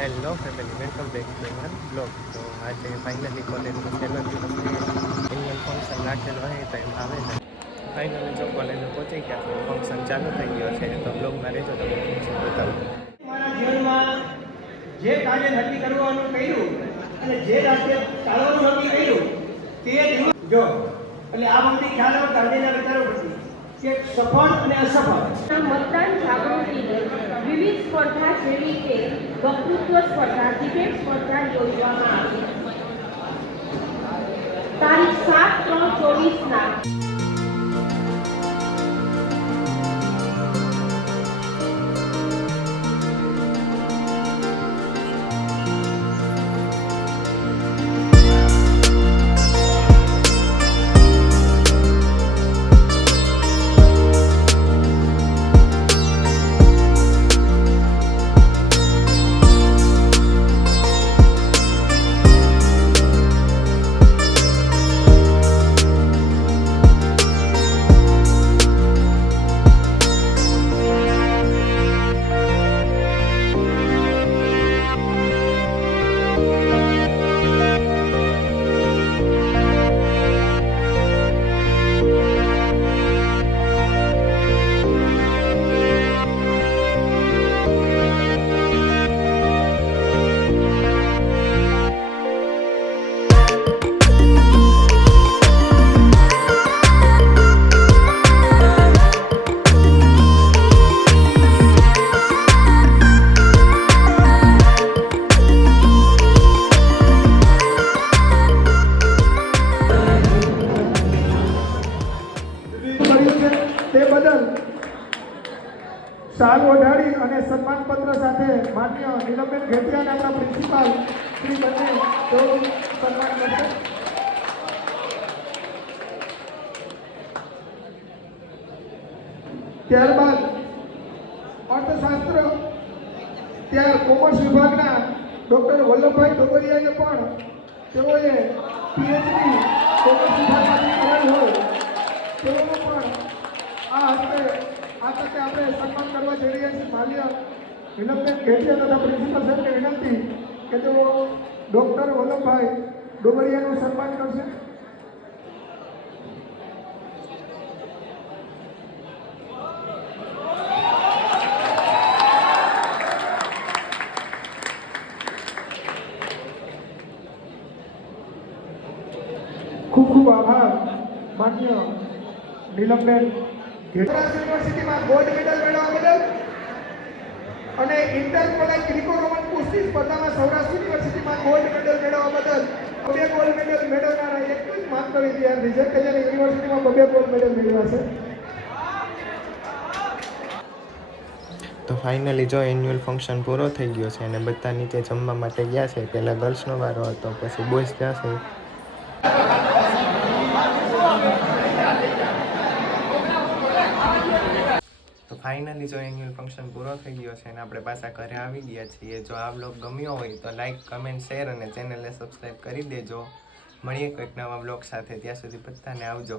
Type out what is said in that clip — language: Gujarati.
Hello family, welcome back to my blog. તો આજે ફાઇનલી કોલેજનો છેલ્લો દિવસ છે. એન્યુઅલ ફંક્શન રાખેલો હોય તો એમ આવે ને ફાઇનલી જો કોલેજે પહોંચી ગયા તો ફંક્શન ચાલુ થઈ ગયો છે. તો બ્લોગમાં રહેજો, તમને ફંક્શન બતાવું. તમારા જીવનમાં જે કાર્ય નક્કી કરવાનું કર્યું અને જે રાજ્ય ચાલવાનું નક્કી કર્યું તે જો એટલે આ બધી ખ્યાલ આવે ગાંધીના વિચારો પછી કે સફળ અને અસફળ મતદાન જાગૃતિ વિવિધ સ્પર્ધા જેવી કે વક્તૃત્વ સ્પર્ધા, ડિબેટ સ્પર્ધા યોજવામાં આવી. તારીખ 7/3/24 તે બદલ શાલ ઓઢાડી અને સન્માનપત્ર સાથે માન્ય નીલમબેન ઘેટિયાને આપણા પ્રિન્સિપાલ શ્રી બંને તેઓ સન્માન કરશે. ત્યારબાદ અર્થશાસ્ત્ર કોમર્સ વિભાગના ડૉક્ટર વલ્લભભાઈ ડોબરિયાને પણ તેઓએ પીએચડી કોમર્સ વિભાગમાંથી કરેલ હોય તેઓનું પણ આ તકે આપણે સન્માન કરવા જઈ રહ્યા છીએ. માન્ય નીલમબેન ઘેટિયા તથા પ્રિન્સિપલ સાહેબને વિનંતી કે તેઓ ડૉક્ટર વલ્લભભાઈ ડોબરિયાનું સન્માન કરશે. ખૂબ ખૂબ આભાર માન્ય નીલમબેન. યુનિવર્સિટીમાં ગોલ્ડ મેડલ મેળવવા બદલ અને ઇન્ટર કોલેજ ગ્રીકો-રોમન કુસ્તી સ્પર્ધામાં સૌરાષ્ટ્ર યુનિવર્સિટીમાં ગોલ્ડ મેડલ મેળવવા બદલ બે ગોલ્ડ મેડલ મેળવનારા એક જ માત્ર વિદ્યાર્થી છે કે જેને યુનિવર્સિટીમાં બે ગોલ્ડ મેડલ મેળવ્યા છે. તો ફાઇનલી જો એન્યુઅલ ફંક્શન પૂરો થઈ ગયો છે અને બધા નીચે જમવા માટે ગયા છે. પહેલાં ગર્લ્સનો વારો હતો, પછી બોયઝ જશે. તો ફાઇનલી જો એન્યુઅલ ફંક્શન પૂરો થઈ ગયો છે અને આપણે પાછા ઘરે આવી ગયા છીએ. જો આ બ્લોગ ગમ્યો હોય તો લાઇક, કમેન્ટ, શેર અને ચેનલને સબસ્ક્રાઈબ કરી દેજો. મળીએ કોઈક નવા બ્લોગ સાથે. ત્યાં સુધી બધાને આવજો.